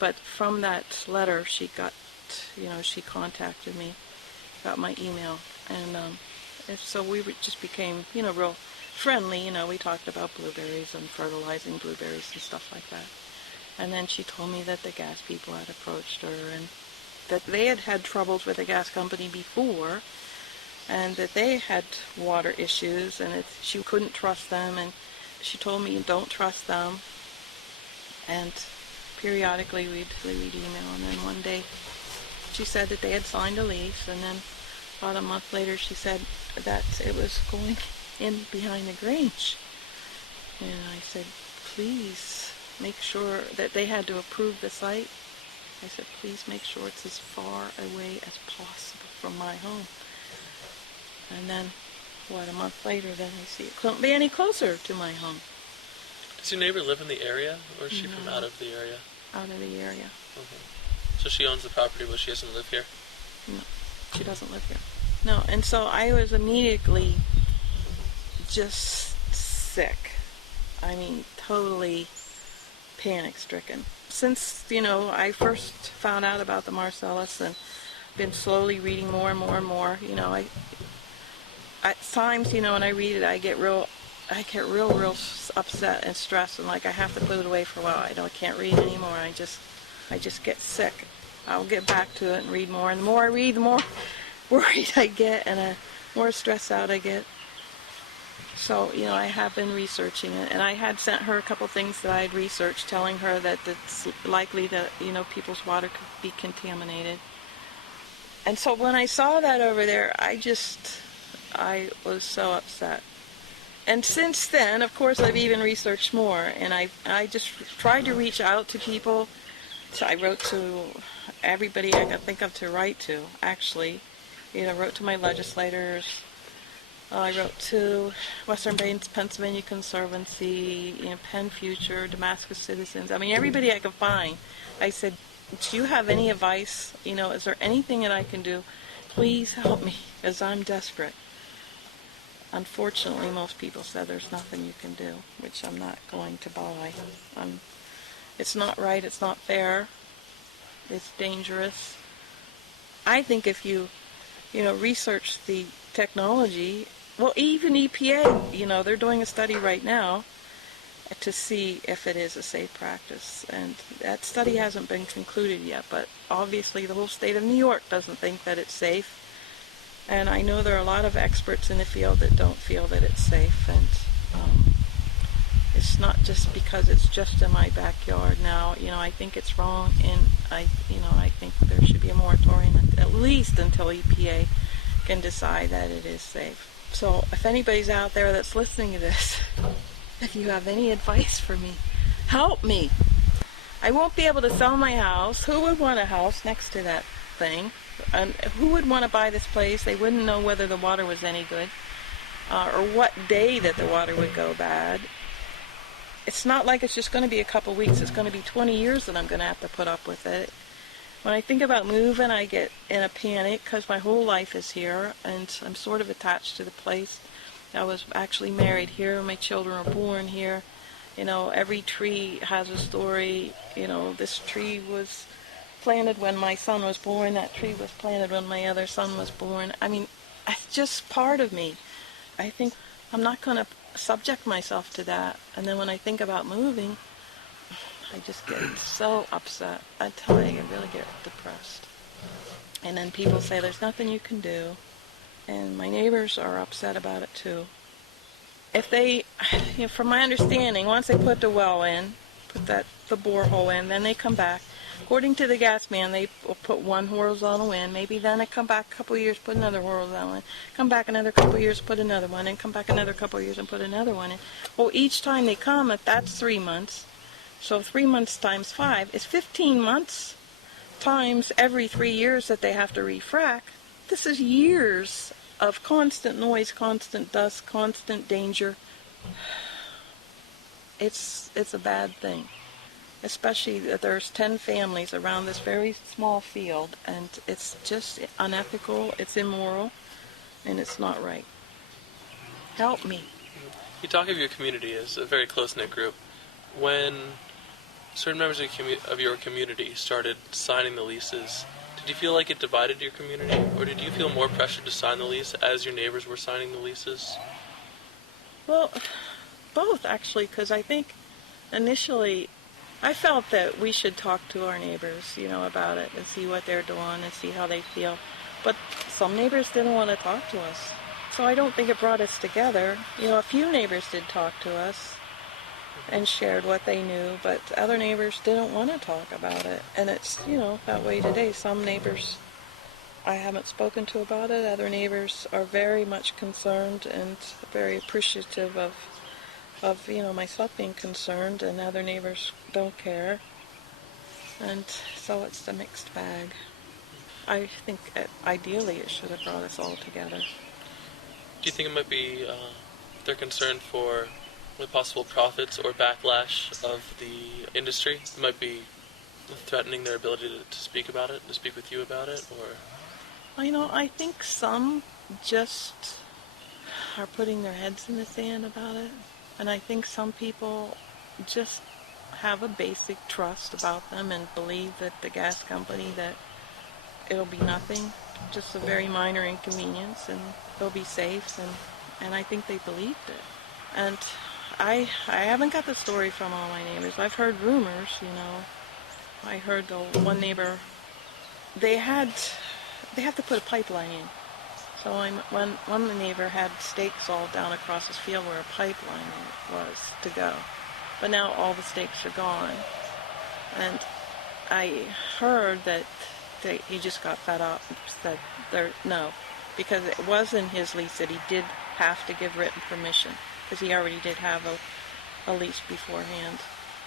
But from that letter, she got, she contacted me, got my email, and so we just became, real friendly. We talked about blueberries and fertilizing blueberries and stuff like that. And then she told me that the gas people had approached her and that they had had troubles with the gas company before, and that they had water issues, and she couldn't trust them, and she told me, don't trust them. And periodically we'd email, and then one day she said that they had signed a lease, and then about a month later she said that it was going in behind the Grange. And I said, please make sure that they had to approve the site. I said, please make sure it's as far away as possible from my home. And then, a month later, then I see it couldn't be any closer to my home. Does your neighbor live in the area, or is she from out of the area? Out of the area. So she owns the property, but she doesn't live here? No, she doesn't live here. No, and so I was immediately just sick. I mean, totally panic-stricken. Since, I first found out about the Marcellus and been slowly reading more and more and more, at times, when I read it, I get real upset and stressed, and like I have to put it away for a while. I can't read anymore. I just get sick. I'll get back to it and read more, and the more I read, the more worried I get, and the more stressed out I get. So, I have been researching it, and I had sent her a couple things that I had researched, telling her that it's likely that, people's water could be contaminated. And so when I saw that over there, I was so upset. And since then, of course, I've even researched more, and I just tried to reach out to people. So I wrote to everybody I could think of to write to, actually. Wrote to my legislators. I wrote to Western Pennsylvania Conservancy, Penn Future, Damascus Citizens. I mean, everybody I could find. I said, do you have any advice? Is there anything that I can do? Please help me, because I'm desperate. Unfortunately, most people said there's nothing you can do, which I'm not going to buy. It's not right, it's not fair, it's dangerous. I think if you, research the technology, well, even EPA, they're doing a study right now to see if it is a safe practice, and that study hasn't been concluded yet, but obviously the whole state of New York doesn't think that it's safe. And I know there are a lot of experts in the field that don't feel that it's safe, and it's not just because it's just in my backyard now. I think it's wrong, and I think there should be a moratorium at least until EPA can decide that it is safe. So if anybody's out there that's listening to this, if you have any advice for me, help me. I won't be able to sell my house. Who would want a house next to that thing? And who would want to buy this place? They wouldn't know whether the water was any good, or what day that the water would go bad. It's not like it's just going to be a couple weeks. It's going to be 20 years that I'm going to have to put up with it. When I think about moving, I get in a panic because my whole life is here, and I'm sort of attached to the place. I was actually married here. My children were born here. Every tree has a story. This tree was planted when my son was born. That tree was planted when my other son was born. I mean, it's just part of me. I think I'm not going to subject myself to that. And then when I think about moving, I just get so upset. I tell you, I really get depressed. And then people say there's nothing you can do. And my neighbors are upset about it too. If they, from my understanding, once they put the well in, put the borehole in, then they come back. According to the gas man, they will put one horizontal in. Maybe then they come back a couple of years, put another horizontal in. Come back another couple of years, put another one in. Come back another couple of years and put another one in. Well, each time they come, that's 3 months. So 3 months times 5 is 15 months times every 3 years that they have to refrac. This is years of constant noise, constant dust, constant danger. It's a bad thing. Especially that there's 10 families around this very small field, and it's just unethical, it's immoral, and it's not right. Help me. You talk of your community as a very close-knit group. When certain members of your community started signing the leases, did you feel like it divided your community, or did you feel more pressure to sign the lease as your neighbors were signing the leases? Well, both actually, because I think initially I felt that we should talk to our neighbors, about it and see what they're doing and see how they feel. But some neighbors didn't want to talk to us. So I don't think it brought us together. A few neighbors did talk to us and shared what they knew, but other neighbors didn't want to talk about it. And it's, that way today. Some neighbors I haven't spoken to about it. Other neighbors are very much concerned and very appreciative of myself being concerned, and other neighbors don't care. And so it's a mixed bag. I think ideally it should have brought us all together. Do you think it might be their concern for the possible profits or backlash of the industry? It might be threatening their ability to speak about it, to speak with you about it, or... I think some just are putting their heads in the sand about it. And I think some people just have a basic trust about them and believe that the gas company, that it'll be nothing, just a very minor inconvenience, and they'll be safe, and I think they believed it. And I haven't got the story from all my neighbors. I've heard rumors, I heard the one neighbor, they have to put a pipeline in. So one neighbor had stakes all down across his field where a pipeline was to go. But now all the stakes are gone. And I heard that he just got fed up and said, no, because it was in his lease that he did have to give written permission, because he already did have a lease beforehand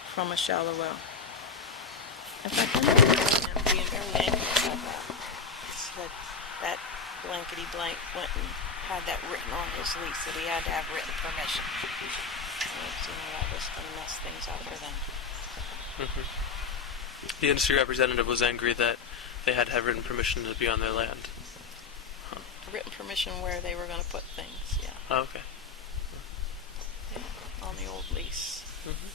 from a shallow well. In fact, I remember him being very angry about that. He said that blankety blank went and had that written on his lease, that he had to have written permission. So, that was going to mess things up for them. Mm-hmm. The industry representative was angry that they had to have written permission to be on their land. Huh. Written permission where they were going to put things, yeah. Oh, okay. Yeah, on the old lease. Mm-hmm.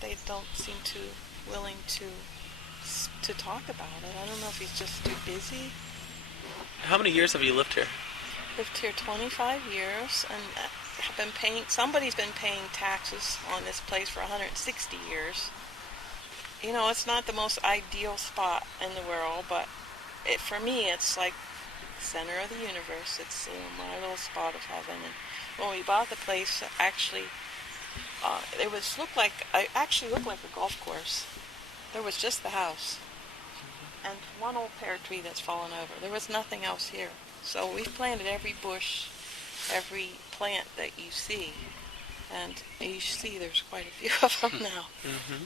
They don't seem too willing to talk about it. I don't know if he's just too busy. How many years have you lived here? Lived here 25 years, and have been paying. Somebody's been paying taxes on this place for 160 years. It's not the most ideal spot in the world, but for me, it's like center of the universe. It's my little spot of heaven. And when we bought the place, actually, it looked like a golf course. There was just the house and one old pear tree that's fallen over. There was nothing else here. So we've planted every bush, every plant that you see, and you see there's quite a few of them now. Mm-hmm.